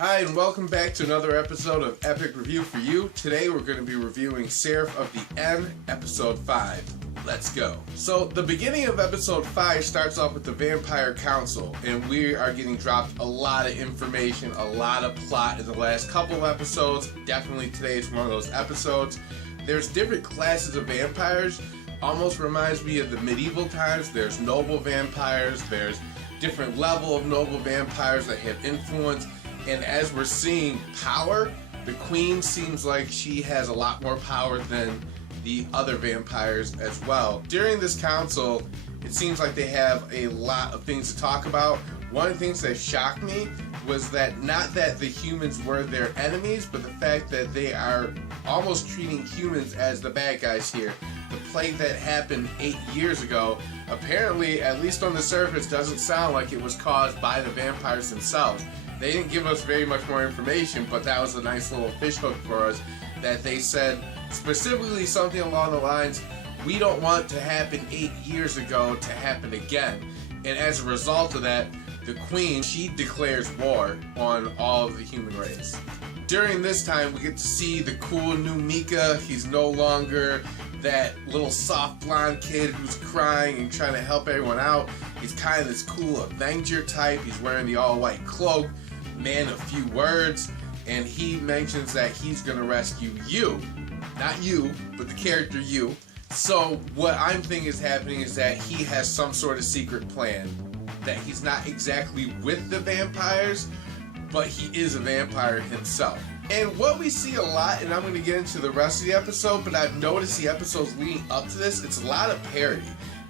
Hi, and welcome back to another episode of Epic Review for You. Today we're going to be reviewing Seraph of the N, Episode 5. Let's go. So, the beginning of Episode 5 starts off with the Vampire Council, and we are getting dropped a lot of information, a lot of plot in the last couple of episodes. Definitely today is one of those episodes. There's different classes of vampires. Almost reminds me of the medieval times. There's noble vampires, there's different level of noble vampires that have influence. And as we're seeing power, the queen seems like she has a lot more power than the other vampires as well. During this council, it seems like they have a lot of things to talk about. One of the things that shocked me was that not that the humans were their enemies, but the fact that they are almost treating humans as the bad guys here. The plague that happened 8 years ago, apparently, at least on the surface, doesn't sound like it was caused by the vampires themselves. They didn't give us very much more information, but that was a nice little fishhook for us, that they said specifically something along the lines, we don't want to happen 8 years ago to happen again. And as a result of that, the queen, she declares war on all of the human race. During this time, we get to see the cool new Mika. He's no longer that little soft blonde kid who's crying and trying to help everyone out. He's kind of this cool Avenger type. He's wearing the all-white cloak, man of few words, and he mentions that he's gonna rescue you. Not you, but the character you. So what I'm thinking is happening is that he has some sort of secret plan. That he's not exactly with the vampires, but he is a vampire himself. And what we see a lot, and I'm going to get into the rest of the episode, but I've noticed the episodes leading up to this, it's a lot of parody.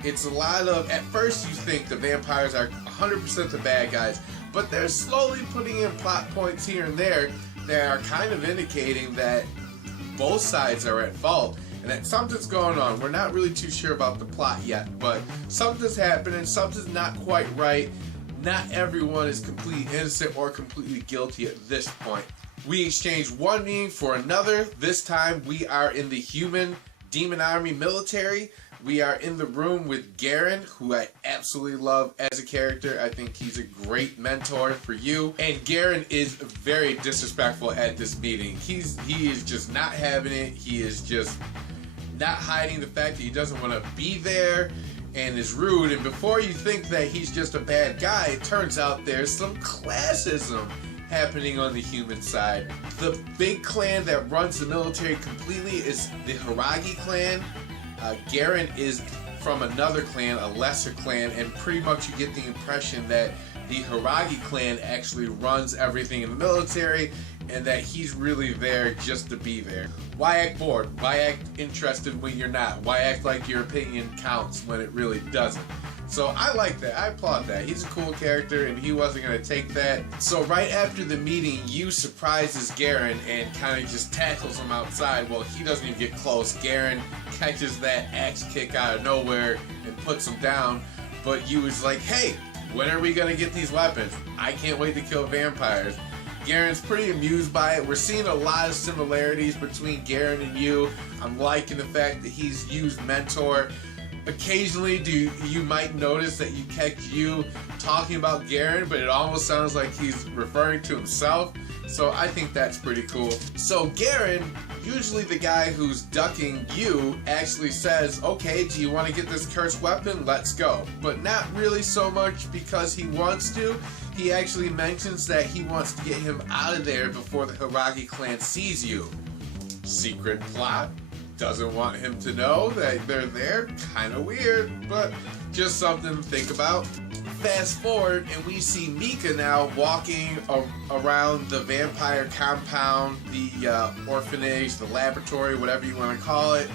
It's a lot of, at first you think the vampires are 100% the bad guys, but they're slowly putting in plot points here and there that are kind of indicating that both sides are at fault and that something's going on. We're not really too sure about the plot yet, but something's happening, something's not quite right. Not everyone is completely innocent or completely guilty at this point. We exchange one meaning for another. This time we are in the human demon army military. We are in the room with Garen, who I absolutely love as a character. I think he's a great mentor for you. And Garen is very disrespectful at this meeting. He is just not having it. He is just not hiding the fact that he doesn't want to be there and is rude. And before you think that he's just a bad guy, it turns out there's some classism happening on the human side. The big clan that runs the military completely is the Hiragi clan. Garen is from another clan, a lesser clan, and pretty much you get the impression that the Hiragi clan actually runs everything in the military and that he's really there just to be there. Why act bored? Why act interested when you're not? Why act like your opinion counts when it really doesn't? So I like that. I applaud that. He's a cool character and he wasn't going to take that. So right after the meeting, Yu surprises Garen and kind of just tackles him outside. Well, he doesn't even get close. Garen catches that axe kick out of nowhere and puts him down. But Yu is like, hey, when are we going to get these weapons? I can't wait to kill vampires. Garen's pretty amused by it. We're seeing a lot of similarities between Garen and Yu. I'm liking the fact that he's Yu's mentor. Occasionally, you might notice that you catch Yu talking about Garen, but it almost sounds like he's referring to himself. So I think that's pretty cool. So Garen, usually the guy who's ducking Yu, actually says, okay, do you want to get this cursed weapon? Let's go. But not really so much because he wants to. He actually mentions that he wants to get him out of there before the Hiragi clan sees Yu. Secret plot. Doesn't want him to know that they're there. Kind of weird, but just something to think about. Fast forward and we see Mika now walking around the vampire compound, the orphanage, the laboratory, whatever you want to call it.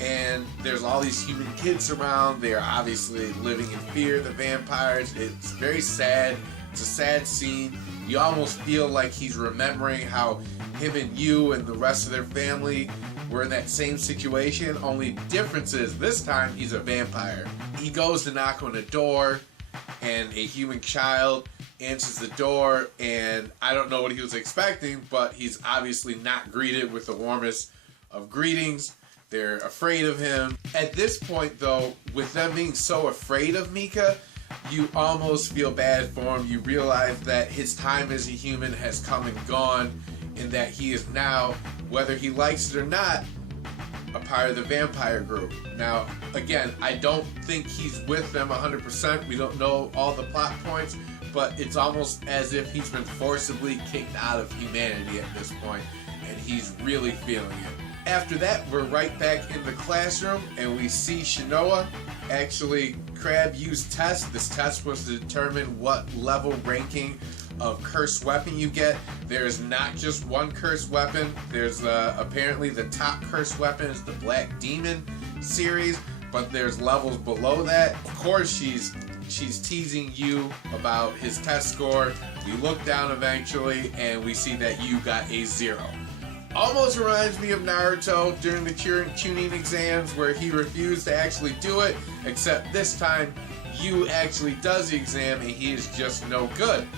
And there's all these human kids around. They are obviously living in fear of the vampires. It's very sad. It's a sad scene. You almost feel like he's remembering how him and Yu and the rest of their family were in that same situation. Only difference is this time he's a vampire. He goes to knock on the door and a human child answers the door, and I don't know what he was expecting, but he's obviously not greeted with the warmest of greetings. They're afraid of him. At this point though, with them being so afraid of Mika, you almost feel bad for him. You realize that his time as a human has come and gone, and that he is now, whether he likes it or not, a part of the vampire group. Now, again, I don't think he's with them 100%. We don't know all the plot points, but it's almost as if he's been forcibly kicked out of humanity at this point, and he's really feeling it. After that, we're right back in the classroom, and we see Shinoa. Actually, Crab used tests. This test was to determine what level ranking of cursed weapon you get. There's not just one cursed weapon. There's apparently the top cursed weapon is the Black Demon series, but there's levels below that. Of course, she's teasing you about his test score. We look down eventually, and we see that you got a 0. Almost reminds me of Naruto during the tuning exams, where he refused to actually do it, except this time Yu actually does the exam and he is just no good.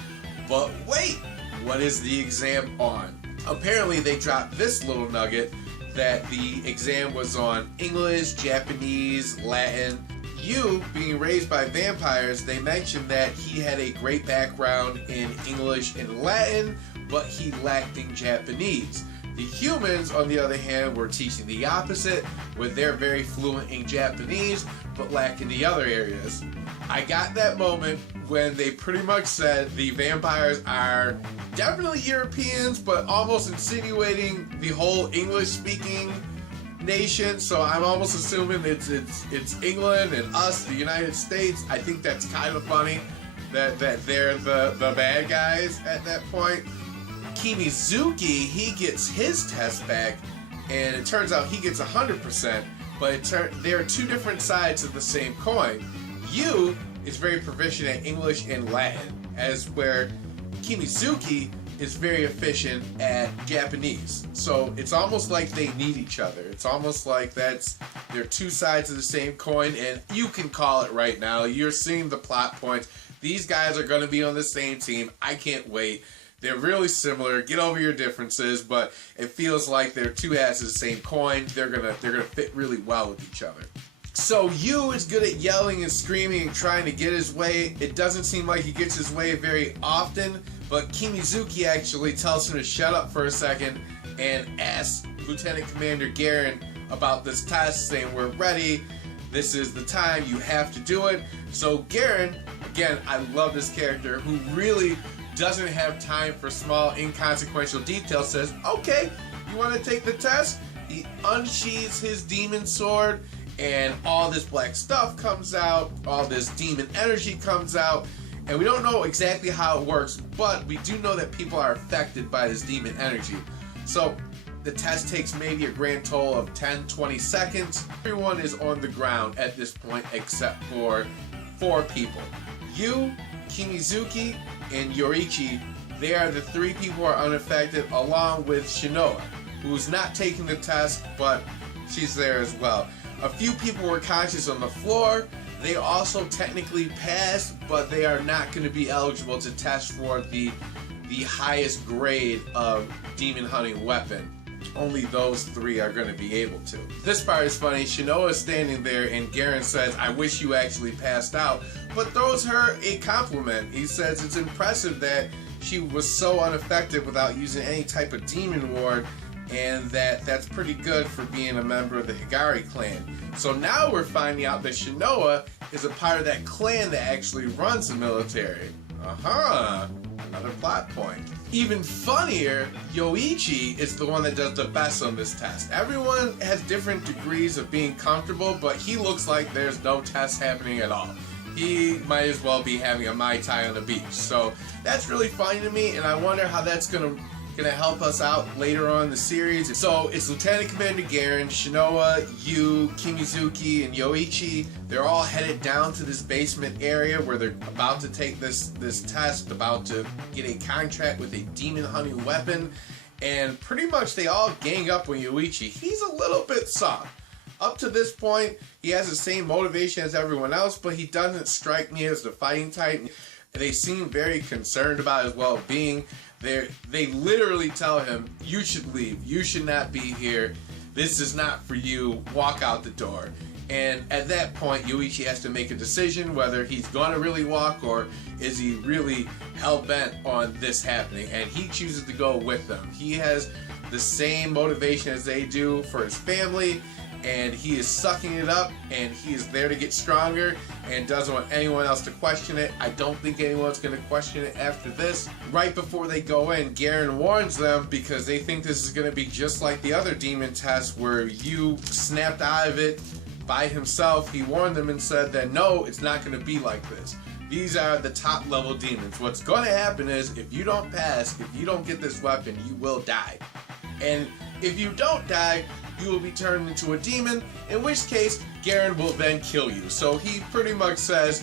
But wait, what is the exam on? Apparently they dropped this little nugget that the exam was on English, Japanese, Latin. Yu, being raised by vampires, they mentioned that he had a great background in English and Latin, but he lacked in Japanese. The humans, on the other hand, were teaching the opposite, where they're very fluent in Japanese, but lack in the other areas. I got that moment when they pretty much said the vampires are definitely Europeans, but almost insinuating the whole English-speaking nation. So I'm almost assuming it's England and us, the United States. I think that's kind of funny that they're the bad guys at that point. Kimizuki, he gets his test back, and it turns out he gets 100%, but they're two different sides of the same coin. Yu is very proficient at English and Latin, as where Kimizuki is very efficient at Japanese. So it's almost like they need each other. It's almost like they're two sides of the same coin, and you can call it right now. You're seeing the plot points. These guys are going to be on the same team. I can't wait. They're really similar. Get over your differences, but it feels like they're two sides of the same coin. They're gonna fit really well with each other. So Yu is good at yelling and screaming and trying to get his way. It doesn't seem like he gets his way very often, but Kimizuki actually tells him to shut up for a second and asks Lieutenant Commander Garen about this test, saying, "We're ready. This is the time. You have to do it." So Garen, again, I love this character, who really doesn't have time for small, inconsequential details, says, "Okay, you want to take the test?" He unsheathes his demon sword, and all this black stuff comes out, all this demon energy comes out, and we don't know exactly how it works, but we do know that people are affected by this demon energy. So the test takes maybe a grand total of 10-20 seconds. Everyone is on the ground at this point except for 4 people. Yu, Kimizuki, and Yoichi. They are the 3 people who are unaffected, along with Shinoa, who's not taking the test, but she's there as well. A few people were conscious on the floor. They also technically passed, but they are not going to be eligible to test for the highest grade of demon hunting weapon. Only those 3 are going to be able to. This part is funny. Shinoa is standing there, and Garen says, "I wish you actually passed out," but throws her a compliment. He says it's impressive that she was so unaffected without using any type of demon ward, and that's pretty good for being a member of the Higari clan. So now we're finding out that Shinoa is a part of that clan that actually runs the military. Another plot point. Even funnier, Yoichi is the one that does the best on this test. Everyone has different degrees of being comfortable, but he looks like there's no test happening at all. He might as well be having a Mai Tai on the beach. So that's really funny to me, and I wonder how that's gonna help us out later on in the series. So it's Lieutenant Commander Garen, Shinoa, Yu, Kimizuki, and Yoichi. They're all headed down to this basement area where they're about to take this test, about to get a contract with a demon hunting weapon, and pretty much they all gang up on Yoichi. He's a little bit soft. Up to this point, he has the same motivation as everyone else, but he doesn't strike me as the fighting type. They seem very concerned about his well-being. They literally tell him, "You should leave. You should not be here. This is not for you. Walk out the door." And at that point, Yoichi has to make a decision whether he's going to really walk or is he really hell-bent on this happening. And he chooses to go with them. He has the same motivation as they do for his family, and he is sucking it up, and he is there to get stronger and doesn't want anyone else to question it. I don't think anyone's going to question it after this. Right before they go in, Garen warns them because they think this is going to be just like the other demon test where you snapped out of it by himself. He warned them and said that no, it's not going to be like this. These are the top level demons. What's going to happen is if you don't pass, if you don't get this weapon, you will die. And if you don't die, you will be turned into a demon, in which case Garen will then kill you. So he pretty much says,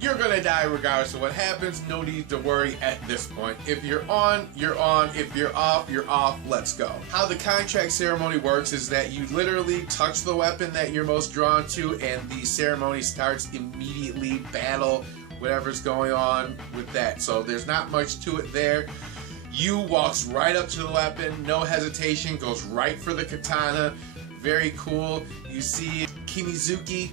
you're going to die regardless of what happens. No need to worry at this point. If you're on, you're on. If you're off, you're off. Let's go. How the contract ceremony works is that you literally touch the weapon that you're most drawn to, and the ceremony starts immediately. Battle, whatever's going on with that. So there's not much to it there. Yu walks right up to the weapon, no hesitation, goes right for the katana. Very cool. You see Kimizuki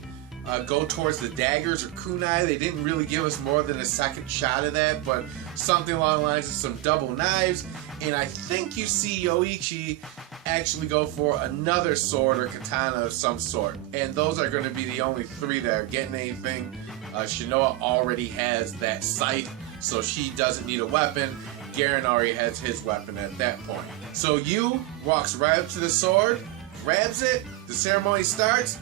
go towards the daggers or kunai. They didn't really give us more than a second shot of that, but something along the lines of some double knives. And I think you see Yoichi actually go for another sword or katana of some sort. And those are going to be the only three that are getting anything. Shinoa already has that scythe, so she doesn't need a weapon. Garen already has his weapon at that point. So Yu walks right up to the sword, grabs it, the ceremony starts,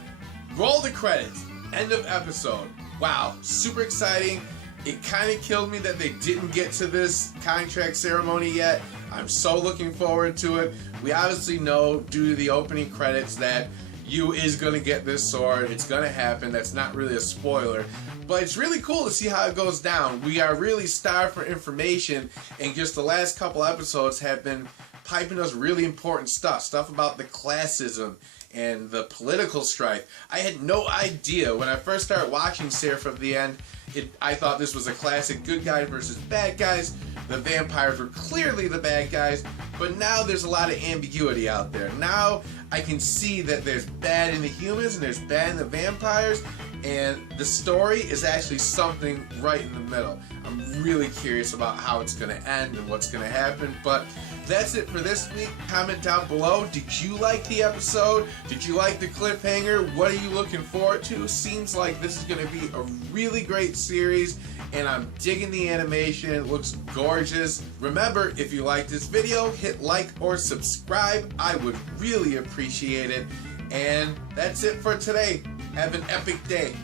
roll the credits, end of episode. Wow, super exciting. It kind of killed me that they didn't get to this contract ceremony yet. I'm so looking forward to it. We obviously know due to the opening credits that Yu is going to get this sword. It's going to happen. That's not really a spoiler. But it's really cool to see how it goes down. We are really starved for information, and just the last couple episodes have been piping us really important stuff about the classism and the political strife. I had no idea when I first started watching Seraph of the End. I thought this was a classic good guys versus bad guys. The vampires were clearly the bad guys, but now there's a lot of ambiguity out there. Now I can see that there's bad in the humans and there's bad in the vampires, and the story is actually something right in the middle. I'm really curious about how it's going to end and what's going to happen, but that's it for this week. Comment down below. Did you like the episode? Did you like the cliffhanger? What are you looking forward to? Seems like this is going to be a really great series, and I'm digging the animation. It looks gorgeous. Remember, if you like this video, hit like or subscribe. I would really appreciate it. And that's it for today. Have an epic day.